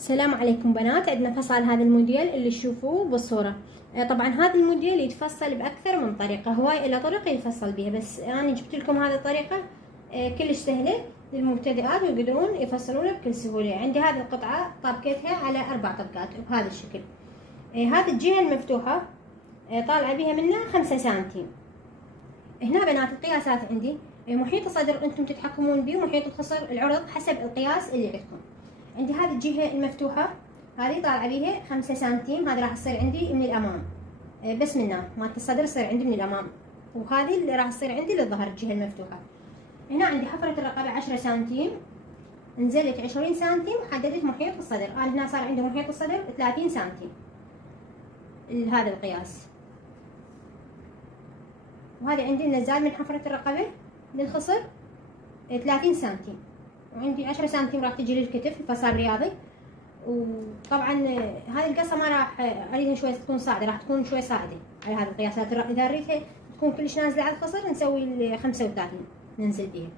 السلام عليكم بنات. عندنا فصل هذا الموديل اللي تشوفوه بالصورة. طبعا هذا الموديل يتفصل بأكثر من طريقة، هواي إلى طرق يتفصل بها، بس أنا جبت لكم هذه الطريقة كلش سهلة للمبتدئات ويقدرون يفصلونها بكل سهولة. عندي هذه القطعة طابكتها على 4 طبقات بهذا الشكل. هذه الجهة المفتوحة طالعة بها منها 5 سنتيم. هنا بنات القياسات عندي محيط الصدر انتم تتحكمون به، ومحيط الخصر العرض حسب القياس اللي عندكم. عندي هذه الجهة المفتوحة هذه طالعة بيها 5 سنتيم، هذه راح تصير عندي من الأمام، بس منها مالت الصدر تصير عندي من الأمام، وهذه اللي راح تصير عندي للظهر الجهة المفتوحة. هنا عندي حفرة الرقبة 10 سنتيم، نزلت 20 سنتيم وحددت محيط الصدر. أنا هنا صار عندي محيط الصدر 30 سنتيم لهذا القياس. وهذه عندي النزال من حفرة الرقبة للخصر 30 سنتيم، وعندي 10 سنتيم راح تجي للكتف الفصل الرياضي. وطبعا هذه القصه ما راح اريدها شوي تكون صاعده، راح تكون شوي صاعده على هذه القياسات. اذا اريدها تكون كلش نازله على الخصر نسوي ال 35 ننزل بيها.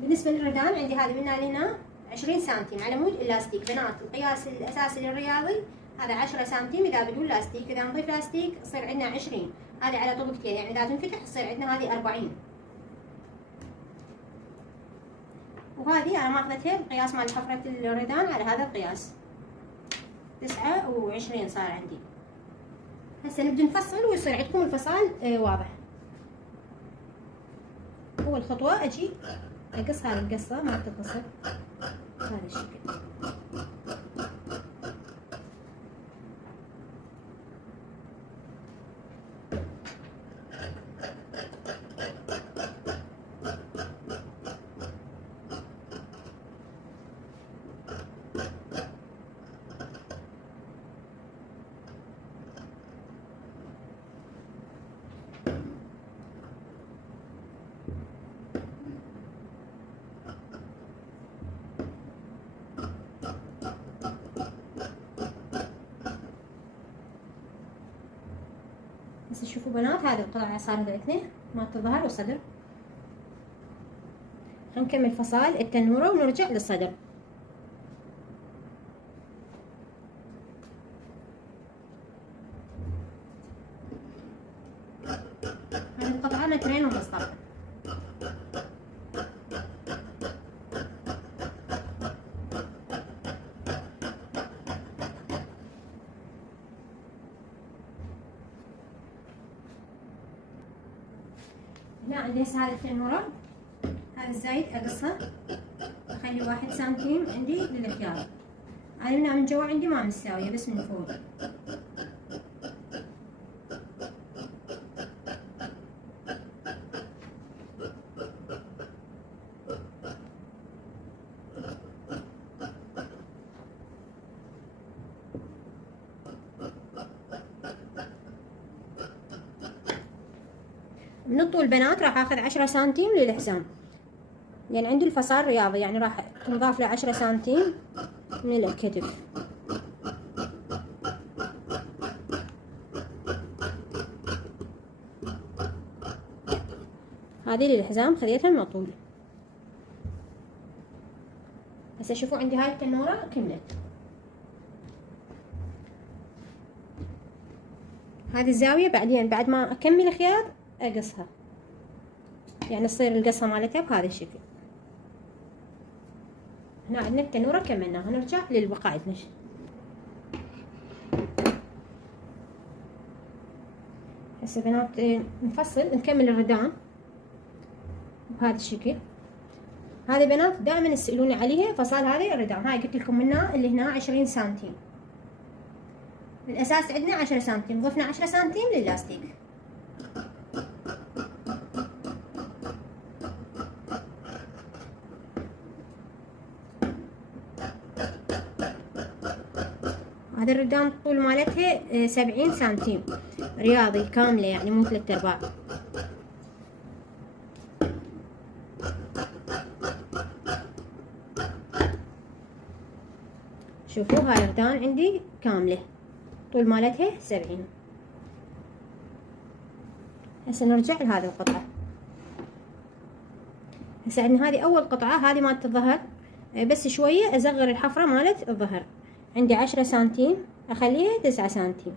بالنسبه للردان عندي هذه من هنا لهنا 20 سنتيم على مود الاستيك. بنات القياس الاساسي للرياضي هذا 10 سنتيم اذا بدون لاستيك، اذا نضيف لاستيك يصير عندنا 20. هذه على طبقتين، يعني اذا تنفتح تصير عندنا هذه 40. وهذه انا ماخذتها بقياس مال حفرة الردان على هذا القياس 29 صار عندي. هسه نبدا نفصل ويصير عندكم الفصال واضح. اول خطوة اجي اقص هذه القصة مالت القصر بهذا الشكل. هسه شوفوا بنات هذه القطعة صارت عندنا مالت الظهر والصدر. هنكمل فصال التنورة ونرجع للصدر. هذه القطعة مترين ونص طبعا. هنا عندي هسه هذه التنورة، هذا الزايد اقصه اخلي 1 سنتيم عندي للخيار. انا هنا من جوا عندي ما مستوية بس من فوق. من الطول بنات راح اخذ 10 سنتيم للحزام، يعني عندي الفصال رياضي، يعني راح تنضاف له 10 سنتيم من الكتف. هذه للحزام خذيتها من الطول. هسه شوفوا عندي هاي التنورة كملت. هذه الزاوية بعدين بعد ما اكمل خياط اقصها، يعني تصير القصة مالتها بهذا الشكل. هنا عندنا التنورة كملناها، نرجع للبقاء عندنا. هسه بنات نفصل نكمل الردان بهذا الشكل. هذه بنات دائما يسألوني عليها فصال هذه الردان. هاي قلت لكم منها اللي هنا 20 سنتيم، الاساس عندنا 10 سنتيم، ضفنا 10 سنتيم للاستيك. هذا الردان الطول مالتها 70 سنتيم رياضي كاملة، يعني مو 3/4. شوفوا هاي الردان عندي كاملة طول مالتها 70. هسه نرجع لهذه القطعة. هسه عندنا هذه أول قطعة، هذه مالت الظهر بس شوية أصغر الحفرة مالت الظهر. عندي 10 سنتيم أخليها 9 سنتيم،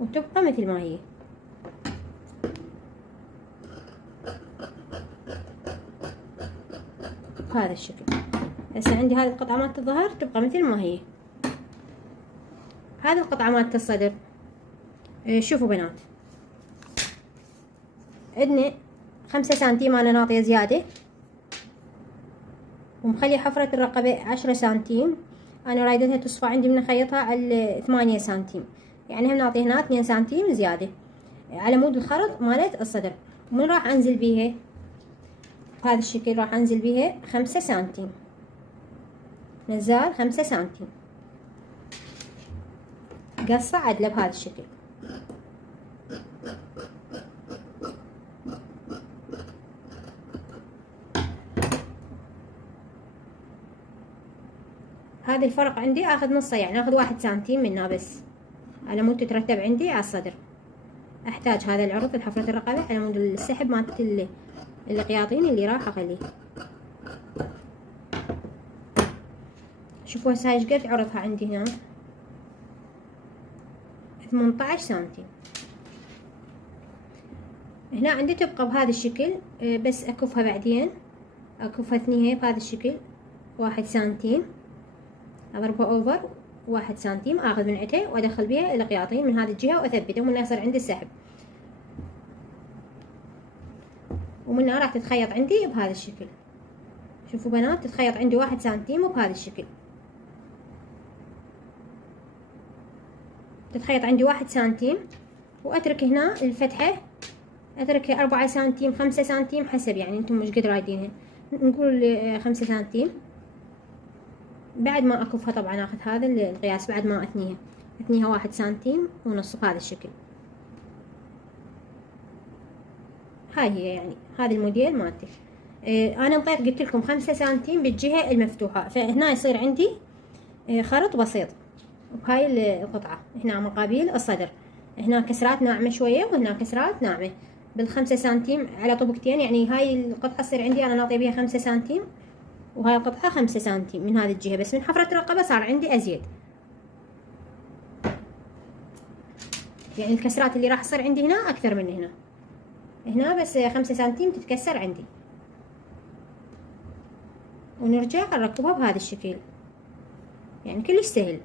وتبقى مثل ما هي. بهذا الشكل. هسه عندي هذه القطعة مالت الظهر تبقى مثل ما هي. هذه القطعة مالت الصدر. شوفوا بنات، عندنا 5 سنتيم أنا ناطية زيادة، ومخلي حفرة الرقبة 10 سنتيم. أنا رايدتها تصفى عندي من خيطها على 8 سنتيم، يعني هم ناطية هنا 2 سنتيم زيادة على مود الخرط مالت الصدر. ومن راح أنزل بيها بهذا الشكل، راح أنزل بيها 5 سنتيم نزال 5 سنتيم، قصة عدلة بهذا الشكل. هذا الفرق عندي اخذ نصه، يعني اخذ 1 سنتيم منها بس على مود تترتب عندي على الصدر. احتاج هذا العرض لحفرة الرقبة على مود السحب مالت القياطين اللي راح اخليه. شوفوا هسه ايش قد عرضها عندي هنا، 18 سنتيم. هنا عندي تبقى بهذا الشكل، بس اكفها بعدين، اكفها ثنيها بهذا الشكل 1 سنتيم، اضربها اوفر 1 سنتيم، اخذ من عتها وادخل بها القياطين من هذه الجهة واثبته، ومنها يصير عندي السحب، ومنها راح تتخيط عندي بهذا الشكل. شوفوا بنات، تتخيط عندي 1 سنتيم وبهذا الشكل، تتخيط عندي 1 سنتيم، واترك هنا الفتحة اتركها 4 سنتيم 5 سنتيم حسب، يعني انتم مش قد رايدينها، نقول 5 سنتيم. بعد ما اكفها طبعا اخذ هذا القياس، بعد ما اثنيها 1 سنتيم ونص بهذا الشكل. هاي هي يعني هذا الموديل مالتي. انا انطيت قلت لكم 5 سنتيم بالجهة المفتوحة، فهنا يصير عندي خرط بسيط بهاي القطعة، هنا مقابل الصدر، هنا كسرات ناعمة شوية وهنا كسرات ناعمة بال5 سنتيم على طبقتين، يعني هاي القطعة تصير عندي انا ناطية بيها 5 سنتيم، وهاي القطعة 5 سنتيم من هذه الجهة، بس من حفرة الرقبة صار عندي ازيد، يعني الكسرات اللي راح تصير عندي هنا اكثر من هنا. هنا بس 5 سنتيم تتكسر عندي، ونرجع نركبها بهذا الشكل، يعني كلش سهل.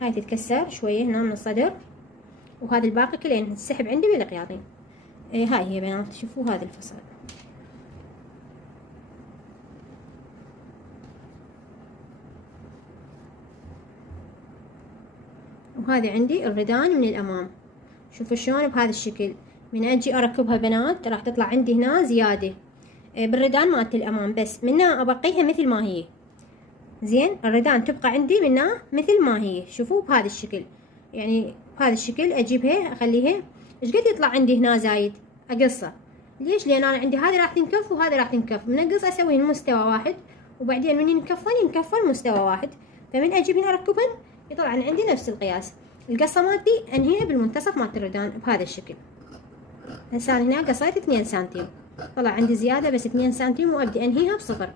هاي تتكسر شوية هنا من الصدر، وهذا الباقي كلين السحب عندي بالقياطين. هاي هي بنات، شوفوا هذا الفصل. وهذا عندي الردان من الامام، شوفوا شلون بهذا الشكل. من اجي اركبها بنات راح تطلع عندي هنا زيادة بالردان مالت الامام، بس منها ابقيها مثل ما هي. زين، الردان تبقى عندي منها مثل ما هي، شوفوا بهذا الشكل، يعني بهذا الشكل اجيبها اخليها. ايش قد يطلع عندي هنا زايد اقصه، ليش؟ لان انا عندي هذه راح تنكف وهذا راح تنكف، من اقص اسويهن مستوى واحد، وبعدين من ينكفن مستوى واحد، فمن اجيب هنا اركبهن يطلع عندي نفس القياس. القصه مالتي انهيها بالمنتصف مالت الردان بهذا الشكل. هسه انا هنا قصيت 2 سنتيم، طلع عندي زياده بس 2 سنتيم، وابدي انهيها بصفر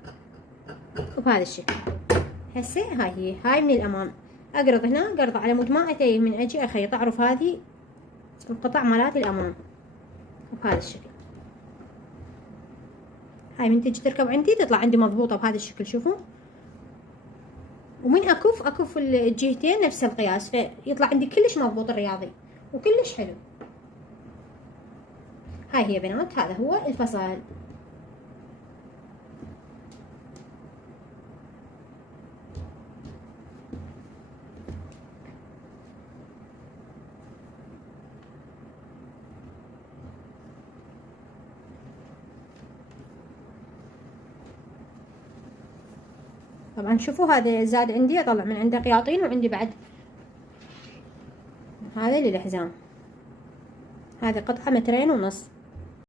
بهذا الشكل. هسه هاي من الامام اقرض هنا قرضه على مود ما اتيه من اجي اخيط، اعرف هذه القطع مالات الامام بهذا الشكل. هاي من تجي تركب عندي تطلع عندي مضبوطه بهذا الشكل، شوفوا. ومن اكف الجهتين نفس القياس، فيطلع عندي كلش مضبوط الرياضي وكلش حلو. هاي هي بنات، هذا هو الفصل. طبعا شوفوا هذا زاد عندي، اطلع من عنده قياطين، وعندي بعد هذا للحزام، هذه قطعة 2.5 متر.